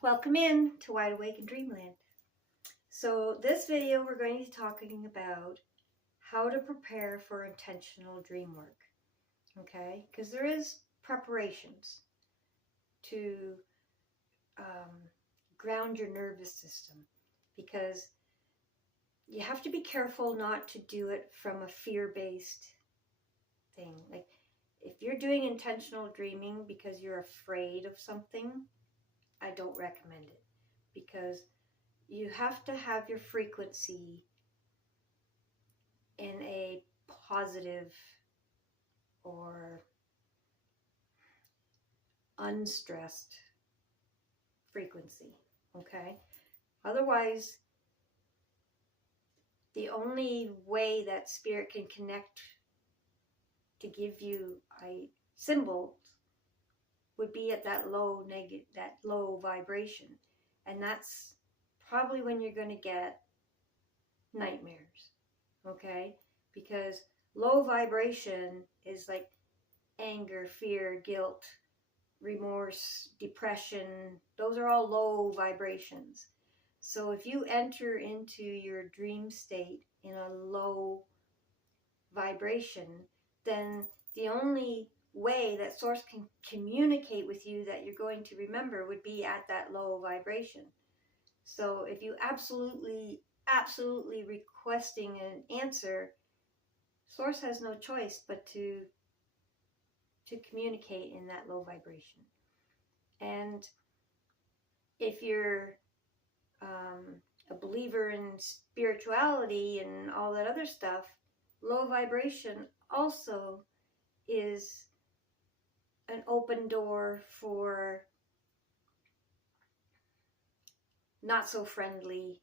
Welcome in to Wide Awake in Dreamland. So this video we're going to be talking about how to prepare for intentional dream work. Okay, because there is preparations to ground your nervous system, because you have to be careful not to do it from a fear-based thing. Like if you're doing intentional dreaming because you're afraid of something, I don't recommend it, because you have to have your frequency in a positive or unstressed frequency, okay? Otherwise, the only way that spirit can connect to give you a symbol would be at that low vibration, and that's probably when you're going to get nightmares, okay? Because low vibration is like anger, fear, guilt, remorse, depression. Those are all low vibrations. So if you enter into your dream state in a low vibration, then the only way that Source can communicate with you that you're going to remember would be at that low vibration. So if you absolutely requesting an answer, Source has no choice but to communicate in that low vibration. And if you're a believer in spirituality and all that other stuff, low vibration also is an open door for not so friendly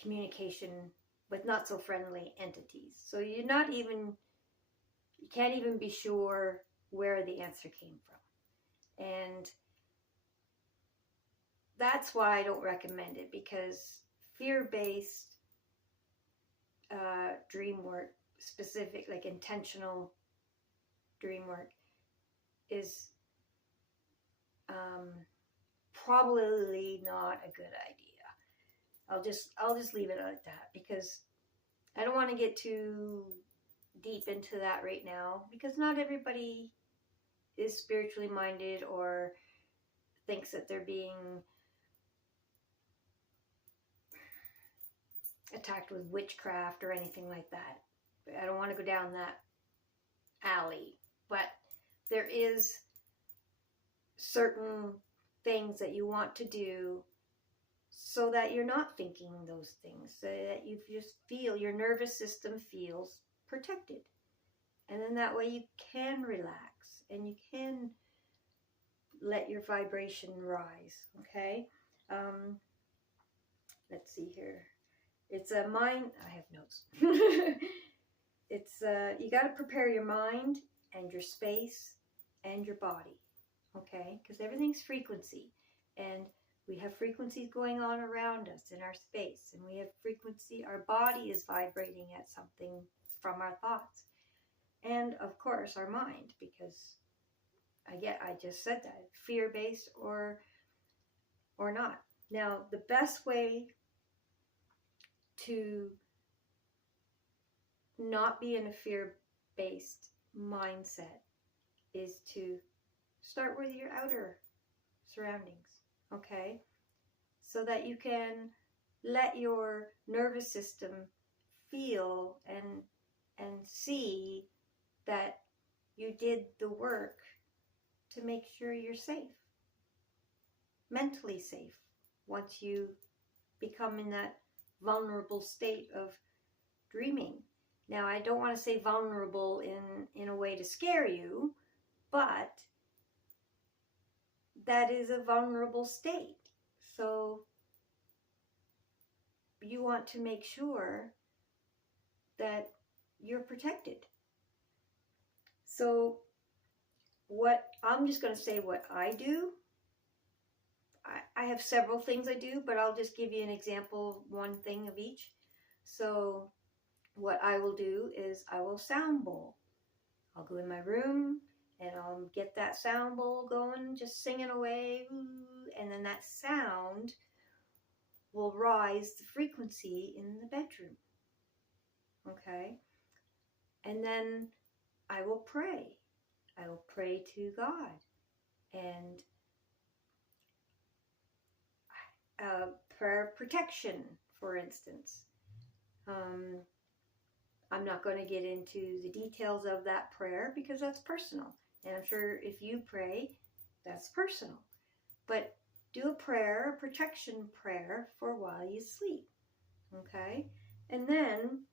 communication with not so friendly entities. So you can't even be sure where the answer came from. And that's why I don't recommend it, because fear-based dream work, specific, like intentional dream work, is probably not a good idea. I'll just leave it at that, because I don't want to get too deep into that right now, because not everybody is spiritually minded or thinks that they're being attacked with witchcraft or anything like that. I don't want to go down that alley, but there is certain things that you want to do so that you're not thinking those things, so that you just feel, your nervous system feels protected. And then that way you can relax and you can let your vibration rise, okay? Let's see here. It's a mind, I have notes. It's, you got to prepare your mind and your space and your body, okay? Because everything's frequency, and we have frequencies going on around us in our space, and we have frequency, our body is vibrating at something from our thoughts. And of course our mind, because I just said that, fear-based or not. Now, the best way to not be in a fear-based mindset is to start with your outer surroundings, okay? So that you can let your nervous system feel and see that you did the work to make sure you're safe, mentally safe, once you become in that vulnerable state of dreaming. Now, I don't want to say vulnerable in a way to scare you, but that is a vulnerable state. So you want to make sure that you're protected. So I'm just going to say what I do. I have several things I do, but I'll just give you an example, one thing of each. So what I will do is I will sound bowl. I'll go in my room and I'll get that sound bowl going, just singing away, and then that sound sound will rise the frequency in the bedroom. Okay? And then I will pray. I will pray to God. And prayer protection, for instance. I'm not going to get into the details of that prayer because that's personal. And I'm sure if you pray, that's personal. But do a prayer, a protection prayer for while you sleep. Okay? And then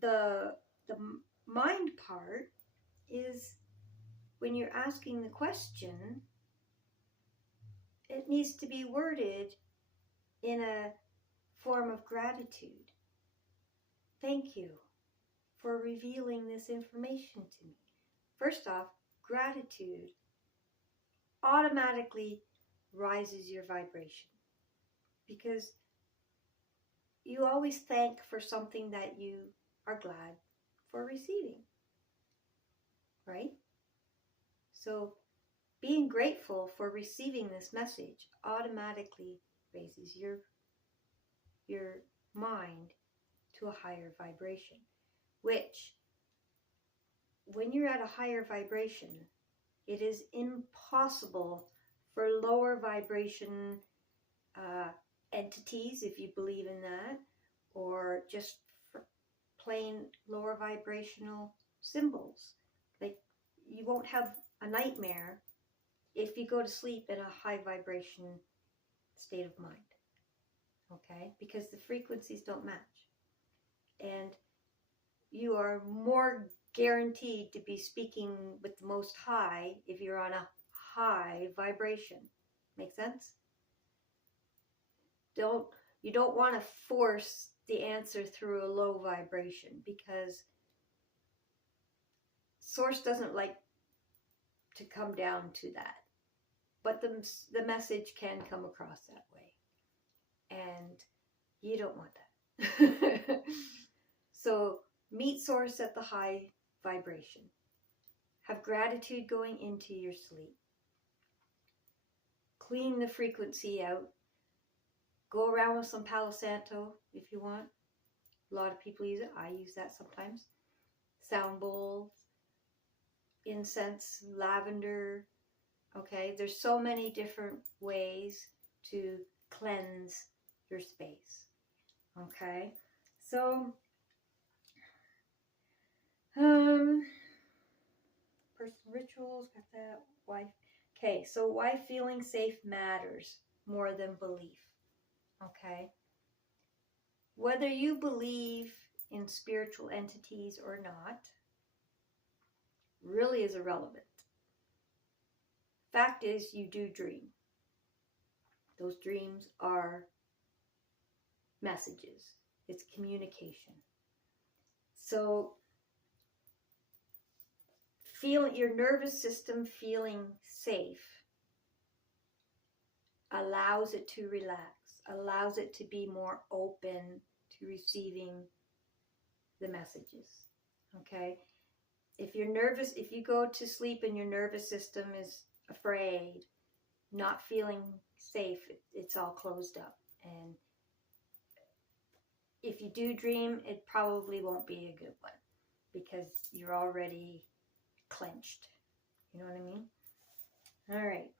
the mind part is when you're asking the question, it needs to be worded in a form of gratitude. Thank you for revealing this information to me. First off, gratitude automatically rises your vibration because you always thank for something that you are glad for receiving, right? So being grateful for receiving this message automatically raises your mind to a higher vibration, which when you're at a higher vibration, it is impossible for lower vibration entities, if you believe in that, or just plain lower vibrational symbols. Like, you won't have a nightmare if you go to sleep in a high vibration state of mind. Okay? Because the frequencies don't match. And you are more guaranteed to be speaking with the Most High if you're on a high vibration. Make sense? You don't want to force the answer through a low vibration because Source doesn't like to come down to that. But the message can come across that way. And you don't want that. So meet Source at the high vibration. Have gratitude going into your sleep. Clean the frequency out. Go around with some Palo Santo if you want. A lot of people use it. I use that sometimes. Sound bowls, incense, lavender. Okay, there's so many different ways to cleanse your space. Okay, so personal rituals, got that. Why? Okay, so why feeling safe matters more than belief. Okay, whether you believe in spiritual entities or not really is irrelevant. Fact is, you do dream. Those dreams are messages. It's communication. So your nervous system feeling safe allows it to relax, allows it to be more open to receiving the messages. Okay? If you're nervous, if you go to sleep and your nervous system is afraid, not feeling safe, it's all closed up. And if you do dream, it probably won't be a good one because you're already clenched. You know what I mean? All right.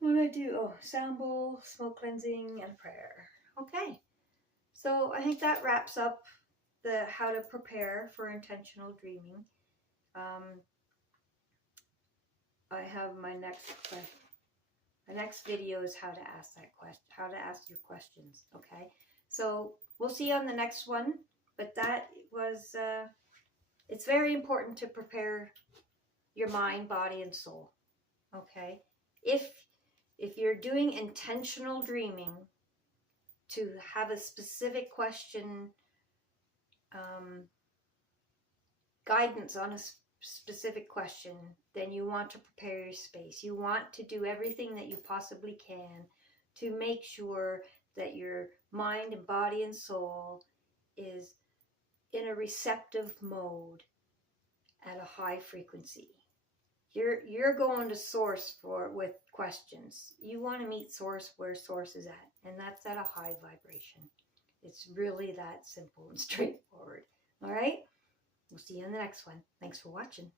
What do I do? Oh, sound bowl, smoke cleansing, and prayer. Okay. So I think that wraps up the how to prepare for intentional dreaming. I have my next question. The next video is how to ask that question, how to ask your questions. Okay. So we'll see you on the next one. But that was, it's very important to prepare your mind, body, and soul. Okay. If you're doing intentional dreaming, to have a specific question, guidance on a specific question, then you want to prepare your space. You want to do everything that you possibly can to make sure that your mind and body and soul is in a receptive mode at a high frequency. You're going to Source with questions. You want to meet source where source is at, and that's at a high vibration. It's really that simple and straightforward. All right? We'll see you in the next one. Thanks for watching.